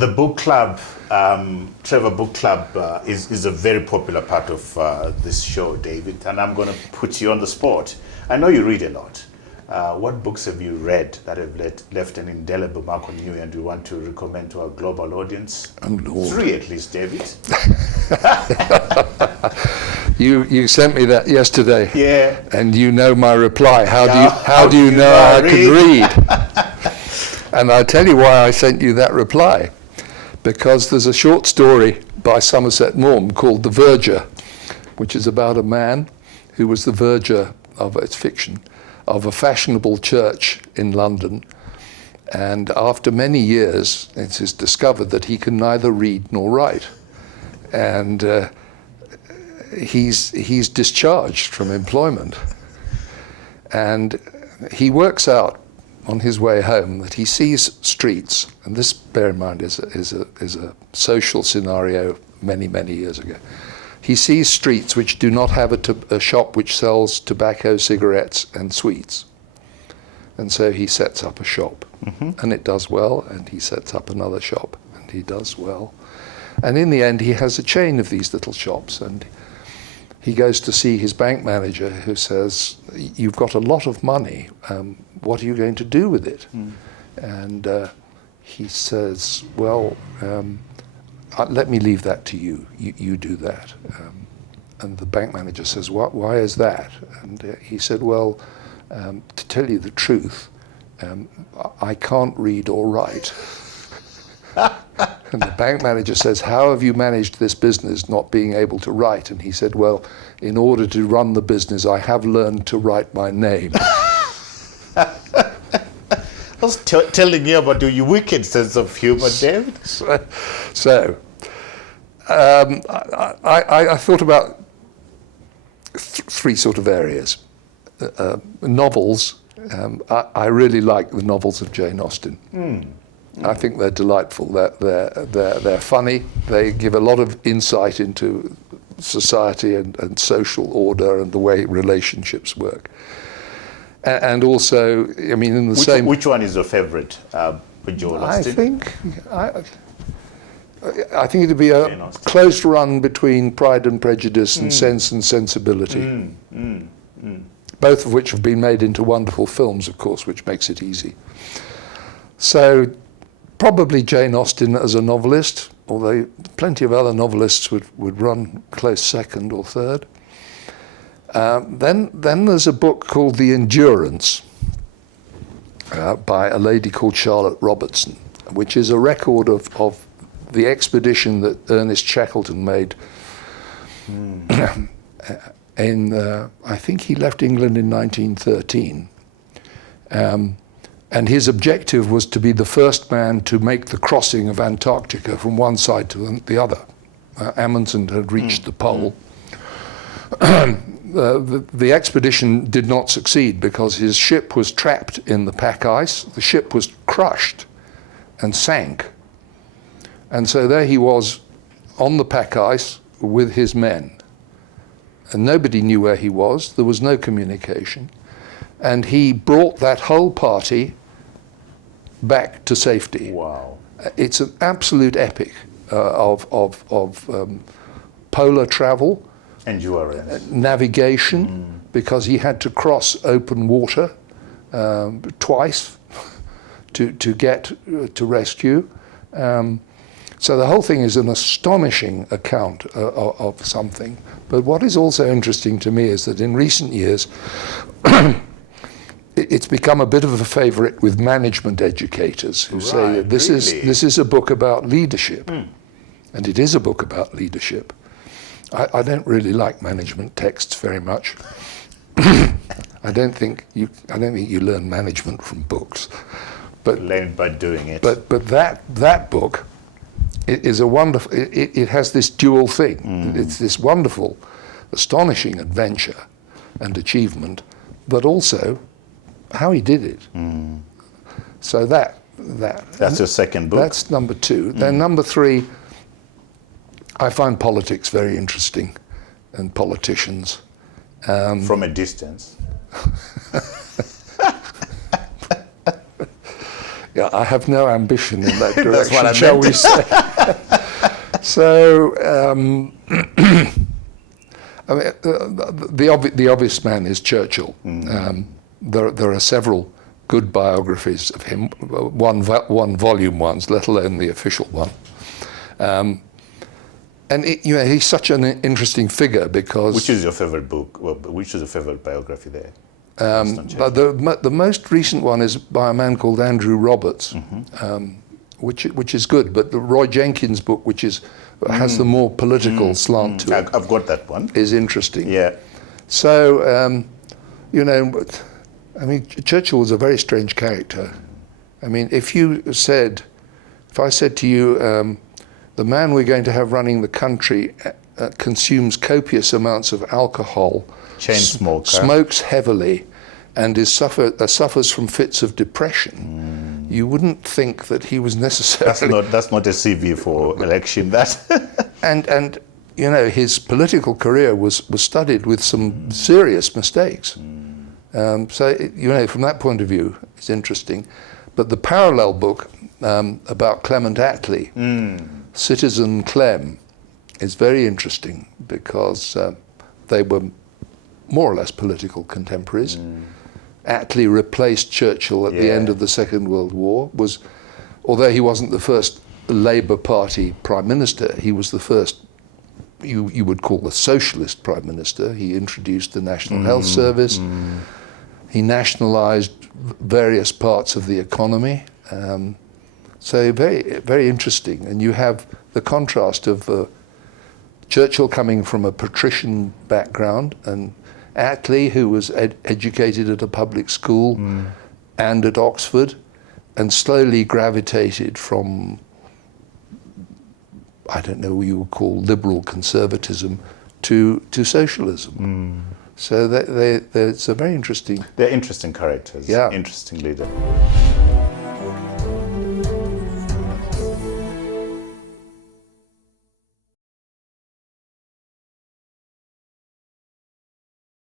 the book club, Trevor Book Club, is a very popular part of this show, David, and I'm going to put you on the spot. I know you read a lot. What books have you read that have left an indelible mark on you and you want to recommend to our global audience? Oh, Lord. 3 at least, David. You sent me that yesterday. Yeah. And you know my reply. How do you know I can read? And I'll tell you why I sent you that reply. Because there's a short story by Somerset Maugham called The Verger, which is about a man who was the verger of, it's fiction, of a fashionable church in London. And after many years, it is discovered that he can neither read nor write. And he's discharged from employment. And he works out on his way home that he sees streets, and this, bear in mind, is a social scenario many, many years ago. He sees streets which do not have a shop which sells tobacco, cigarettes, and sweets. And so he sets up a shop, and it does well, and he sets up another shop, and he does well. And in the end, he has a chain of these little shops, and he goes to see his bank manager, who says, "You've got a lot of money. What are you going to do with it?" And he says, "Well, let me leave that to you. You do that." And the bank manager says, "Why is that?" And he said, "Well, to tell you the truth, I can't read or write." And the bank manager says, "How have you managed this business not being able to write?" And he said, "Well, in order to run the business, I have learned to write my name." I was telling you about your wicked sense of humor, David. So I thought about three sort of areas. Novels. I really like the novels of Jane Austen. I think they're delightful. They're funny. They give a lot of insight into society and social order and the way relationships work. And also, I mean, in the same. Which one is your favorite with Jane Austen? I think it'd be a close run between Pride and Prejudice and Sense and Sensibility. Both of which have been made into wonderful films, of course, which makes it easy. So probably Jane Austen as a novelist, although plenty of other novelists would run close second or third. Then there's a book called The Endurance by a lady called Charlotte Robertson, which is a record of the expedition that Ernest Shackleton made. I think he left England in 1913. And his objective was to be the first man to make the crossing of Antarctica from one side to the other. Amundsen had reached the pole. The expedition did not succeed because his ship was trapped in the pack ice. The ship was crushed and sank. And so there he was on the pack ice with his men. And nobody knew where he was. There was no communication. And he brought that whole party back to safety. Wow. It's an absolute epic of polar travel. Endurance. Navigation, because he had to cross open water twice to get to rescue. So the whole thing is an astonishing account of something. But what is also interesting to me is that in recent years, it's become a bit of a favorite with management educators who say that this is a book about leadership. And it is a book about leadership. I don't really like management texts very much. I don't think you learn management from books. But learn by doing it. But that book is a wonderful. It has this dual thing. It's this wonderful, astonishing adventure and achievement, but also how he did it. So that's your second book. That's number 2. Then number 3. I find politics very interesting, and politicians. From a distance. Yeah, I have no ambition in that direction, That's what I shall meant. we say. So, I mean, the obvious man is Churchill. There are several good biographies of him, one volume ones, let alone the official one. And he's such an interesting figure because... Which is your favorite book? Well, which is your favorite biography there? But the most recent one is by a man called Andrew Roberts, which is good. But the Roy Jenkins book, which has the more political slant to it, I've got that one. is interesting. Yeah. So, I mean, Churchill was a very strange character. I mean, if I said to you, the man we're going to have running the country consumes copious amounts of alcohol, Chain smoker, smokes heavily, and suffers from fits of depression, you wouldn't think that he was necessarily... That's not a CV for election, that. and his political career was studded with some serious mistakes. So, from that point of view, it's interesting. But the parallel book about Clement Attlee, Citizen Clem, is very interesting because they were more or less political contemporaries. Attlee replaced Churchill at the end of the Second World War. Although he wasn't the first Labour Party Prime Minister, he was the first, you would call the socialist Prime Minister. He introduced the National Health Service. He nationalised various parts of the economy. So very, very interesting. And you have the contrast of Churchill coming from a patrician background and Attlee, who was educated at a public school and at Oxford, and slowly gravitated from, I don't know what you would call liberal conservatism, to socialism. So it's a very interesting... They're interesting characters, interesting leader.